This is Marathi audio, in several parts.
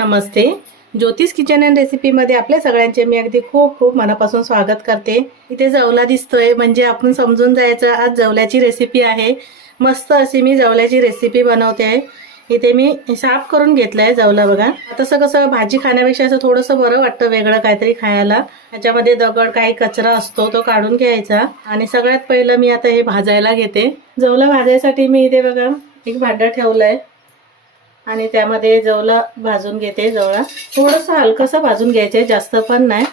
नमस्ते. ज्योतिष किचन अँड रेसिपीमध्ये आपल्या सगळ्यांचे मी अगदी खूप खूप मनापासून स्वागत करते. इथे जवला दिसतोय म्हणजे आपण समजून जायचं आज जवल्याची रेसिपी आहे. मस्त अशी मी जवल्याची रेसिपी बनवते आहे. इथे मी साफ करून घेतलंय जवला बघा. तसं कसं भाजी खाण्यापेक्षा असं थोडंसं बरं वाटतं वेगळं काहीतरी खायला. त्याच्यामध्ये दगड काही कचरा असतो तो काढून घ्यायचा आणि सगळ्यात पहिलं मी आता हे भाजायला घेते. जवला भाजायसाठी मी इथे बघा एक भांडं ठेवलंय आणि त्यामध्ये जवला भाजून घेते. जवळा थोडंसं हलकंसं भाजून घ्यायचं, जास्त पण नाही.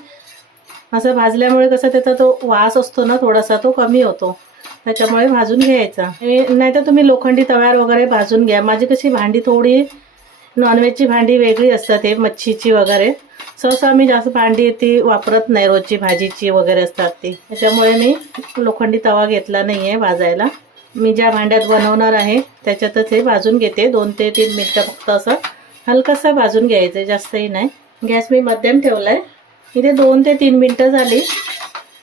असं भाजल्यामुळे कसं त्याचा तो वास असतो ना थोडासा तो कमी होतो, त्याच्यामुळे भाजून घ्यायचा. नाहीतर तुम्ही लोखंडी तव्यावर वगैरे भाजून घ्या. माझी कशी भांडी थोडी नॉनव्हेजची भांडी वेगळी असतात, ते मच्छीची वगैरे. सहसा मी जास्त भांडी ती वापरत नाही, रोजची भाजीची वगैरे असतात ती, त्याच्यामुळे मी लोखंडी तवा घेतला नाही आहे भाजायला. मी ज्या भांड्यात बनवणार आहे त्याच्यातच हे भाजून घेते. 2 ते 3 मिनिटं फक्त असं हलकंसं भाजून घ्यायचं, जास्तही नाही. गॅस मी मध्यम ठेवलाय. इथे 2 ते 3 मिनिटं झाली.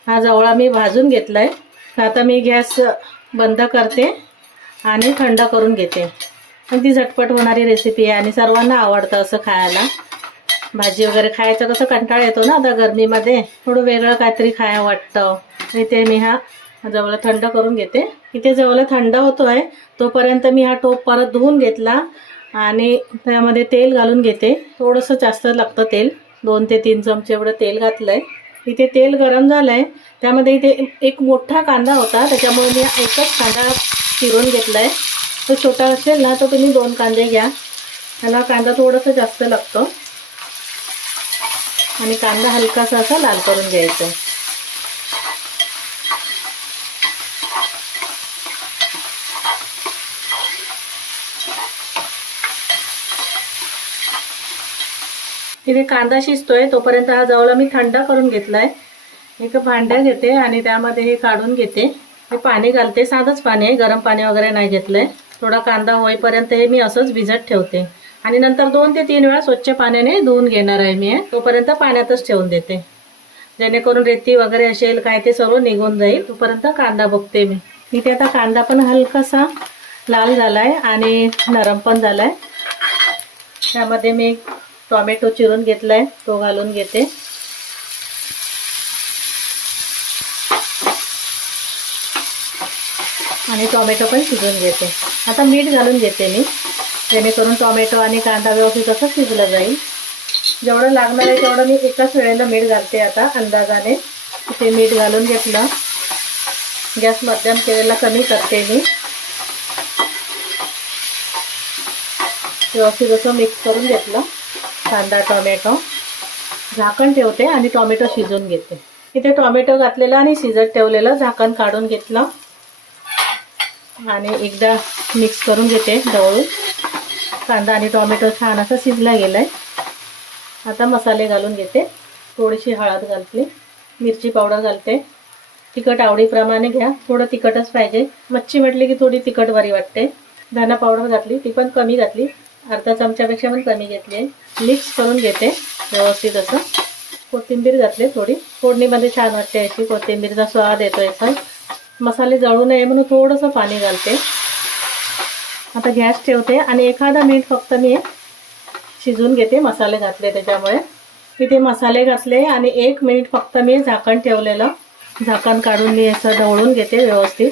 हा जवळा मी भाजून घेतलाय. आता मी गॅस बंद करते आणि थंड करून घेते. ती झटपट होणारी रेसिपी आहे आणि सर्वांना आवडतं असं खायला. भाजी वगैरे खायचं कसं कंटाळा येतो ना आता गरमीमध्ये, थोडं वेगळं काहीतरी खायला वाटतं. इथे मी हा जवळ थंड करून घेते. इथे जवळ थंड होतोय तोपर्यंत मी हा टोप परत धुवून घेतला आणि त्यामध्ये तेल घालून घेते. थोडंसं जास्त लागतं तेल, 2 ते 3 चमचे एवढं तेल घातलंय. इथे तेल गरम झालंय. त्यामध्ये इथे एक मोठा कांदा होता, त्याच्यामुळे मी एकच कांदा चिरून घेतलाय. तो छोटा असेल ना तर तुम्ही 2 कांदे घ्या. त्याला कांदा थोडंसं जास्त लागतं आणि कांदा हलकासा असा लाल करून घ्यायचा. इथे कांदा शिजतोय तोपर्यंत हा जवळा मी थंड करून घेतलाय. एक भांड्या घेते आणि त्यामध्ये हे काढून घेते. हे पाणी घालते, साधंच पाणी आहे, गरम पाणी वगैरे नाही घेतलंय. थोडा कांदा होईपर्यंत हे मी असंच भिजत ठेवते आणि नंतर 2 ते 3 वेळा स्वच्छ पाण्याने धुवून घेणार आहे मी. तोपर्यंत पाण्यातच ठेवून देते, जेणेकरून रेती वगैरे असेल काय ते सर्व निघून जाईल. तोपर्यंत कांदा बघते मी. इथे आता कांदा पण हलकासा लाल झालाय आणि नरम पण झालाय. त्यामध्ये मी टोमॅटो चिरून घेतलाय, तो घालून घेते. आणि टोमॅटो पण शिजवून घेते. आता मीठ घालून घेते मी, जेणेकरून टोमॅटो आणि कांदा व्यवस्थित असं शिजलं जाईल. जेवढं लागणार आहे तेवढं मी एकाच वेळेला मीठ घालते. आता अंदाजाने ते मीठ घालून घेतलं. गॅस मध्यम केलेला कमी करते मी. व्यवस्थित असं मिक्स करून घेतलं कांदा टोमॅटो. झाकण ठेवते आणि टोमॅटो शिजवून घेते. इथे टोमॅटो घातलेला आणि शिजत ठेवलेलं झाकण काढून घेतलं आणि एकदा मिक्स करून घेते ढवळून. कांदा आणि टोमॅटो छान असं शिजला गेलाय. आता मसाले घालून घेते. थोडीशी हळद घालते, मिरची पावडर घालते. तिखट आवडीप्रमाणे घ्या, थोडं तिखटच पाहिजे. मच्छी म्हटली की थोडी तिखट बरी वाटते. धना पावडर घातली, ती पण कमी घातली, अर्धा चमच्यापेक्षा पण कमी घेतली. मिक्स करून घेते व्यवस्थित असं. कोथिंबीर घातली थोडी, फोडणीमध्ये छान वाटते अशी, कोथिंबीरचा स्वाद येतो याचा. मसाले जळू नये म्हणून थोडंसं पाणी घालते. आता गॅस ठेवते आणि एखादा मिनिट फक्त मी शिजवून घेते. मसाले घातले त्याच्यामुळे. इथे मसाले घातले आणि 1 मिनिट फक्त मी झाकण ठेवलेलं. झाकण काढून मी असं ढवळून घेते व्यवस्थित,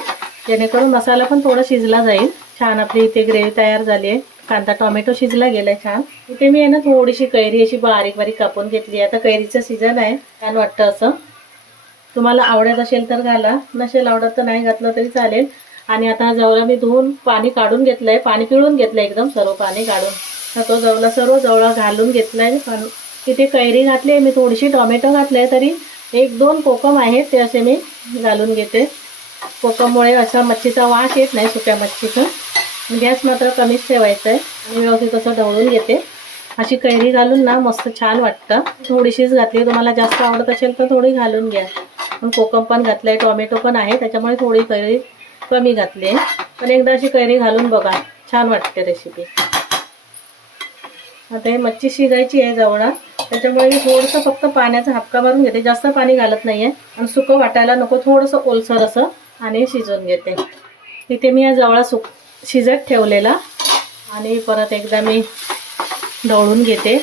जेणेकरून मसाला पण थोडा शिजला जाईल. छान आपली इथे ग्रेव्ही तयार झाली आहे. कांदा टोमॅटो शिजला गेलाय छान. इथे मी आहे ना थोडीशी कैरी अशी बारीक बारीक कापून घेतली. आता कैरीचं सीझन आहे, छान वाटतं असं. तुम्हाला आवडत असेल तर घाला, नसेल आवडत तर नाही घातलं तरी चालेल. आणि आता जवळा मी धुवून पाणी काढून घेतलंय, पाणी पिळून घेतलंय एकदम सर्व पाणी काढून. तर तो सर्व जवळा घालून घेतलाय. इथे कैरी घातली, मी थोडीशी टोमॅटो घातले, तरी 1-2 कोकम आहेत ते असे मी घालून घेते. कोकममुळे असा मच्छीचा वास येत नाही, सुक्या मच्छीचा. गॅस मात्र कमीच ठेवायचा आहे आणि व्यवस्थित असं ढवळून घेते. अशी कैरी घालून ना मस्त छान वाटतं. थोडीशीच घातली, तुम्हाला जास्त आवडत असेल तर थोडी घालून घ्या. पण कोकम पण घातलंय, टोमॅटो पण आहे, त्याच्यामुळे थोडी कैरी कमी घातली आहे. पण एकदा अशी कैरी घालून बघा, छान वाटते रेसिपी. आता हे मच्छी शिजायची आहे जवळा, त्याच्यामुळे मी थोडंसं फक्त पाण्याचा हापका मारून घेते. जास्त पाणी घालत नाही आहे आणि सुकं वाटायला नको, थोडंसं ओलसर असं आणि शिजवून घेते. इथे मी या जवळा शिजत ठेवलेला आणि परत एकदा मी ढवळून घेते.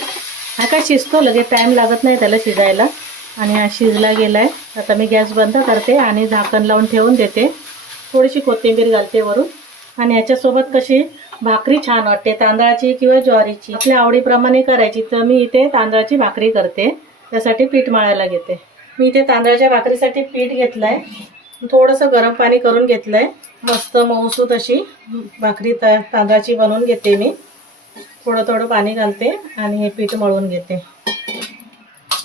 हा काय शिजतो, लगेच टाईम लागत नाही त्याला शिजायला. आणि हा शिजला गेला आहे. आता मी गॅस बंद करते आणि झाकण लावून ठेवून देते. थोडीशी कोथिंबीर घालते वरून. आणि याच्यासोबत कशी भाकरी छान वाटते, तांदळाची किंवा ज्वारीची, आपल्या आवडीप्रमाणे करायची. तर मी इथे तांदळाची भाकरी करते, त्यासाठी पीठ मळायला घेते. मी इथे तांदळाच्या भाकरीसाठी पीठ घेतलं आहे. थोडंसं गरम पाणी करून घेतलं आहे. मस्त मऊसूत अशी भाकरी तांदळाची बनवून घेते मी. थोडं थोडं पाणी घालते आणि हे पीठ मळून घेते.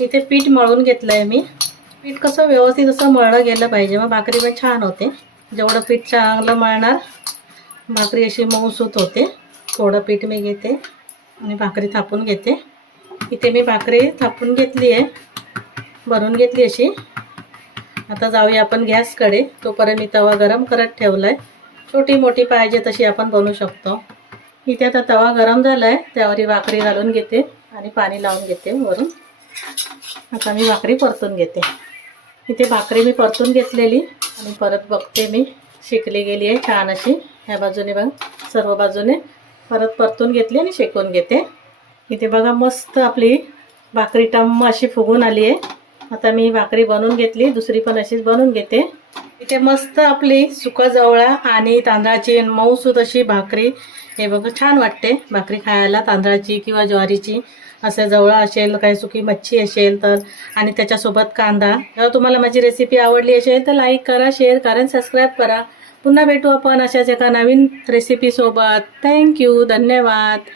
इथे पीठ मळून घेतलं आहे मी. पीठ कसं व्यवस्थित असं मळलं गेलं पाहिजे, मग भाकरी पण छान होते. जेवढं पीठ चांगलं मळणार भाकरी अशी मऊसूत होते. थोडं पीठ मी घेते आणि भाकरी थापून घेते. इथे मी भाकरी थापून घेतली आहे, भरून घेतली अशी. आता जाऊया आपण गॅसकडे. तोपर्यंत मी तवा गरम करत ठेवला आहे. छोटी मोठी पाहिजे तशी आपण बनवू शकतो. इथे आता तवा गरम झाला आहे, त्यावर ही भाकरी घालून घेते आणि पाणी लावून घेते वरून. आता मी भाकरी परतून घेते. इथे भाकरी मी परतून घेतलेली आणि परत बघते मी शेकली गेली आहे छान अशी. ह्या बाजूने बघा, सर्व बाजूने परत परतून घेतली आणि शेकून घेते. इथे बघा मस्त आपली भाकरी टम्म अशी फुगून आली आहे. आता मी भाकरी बनवून घेतली, दुसरी पण अशीच बनवून घेते. इथे मस्त आपली सुका जवळा आणि तांदळाची मऊसूत अशी भाकरी. हे बघा छान वाटते भाकरी खायला, तांदळाची किंवा ज्वारीची. असं जवळा असेल, काही सुकी मच्छी असेल तर, आणि त्याच्यासोबत कांदा. जर तुम्हाला माझी रेसिपी आवडली असेल तर लाईक करा, शेअर करा आणि सबस्क्राईब करा. पुन्हा भेटू आपण अशाच एका नवीन रेसिपीसोबत. थँक्यू, धन्यवाद.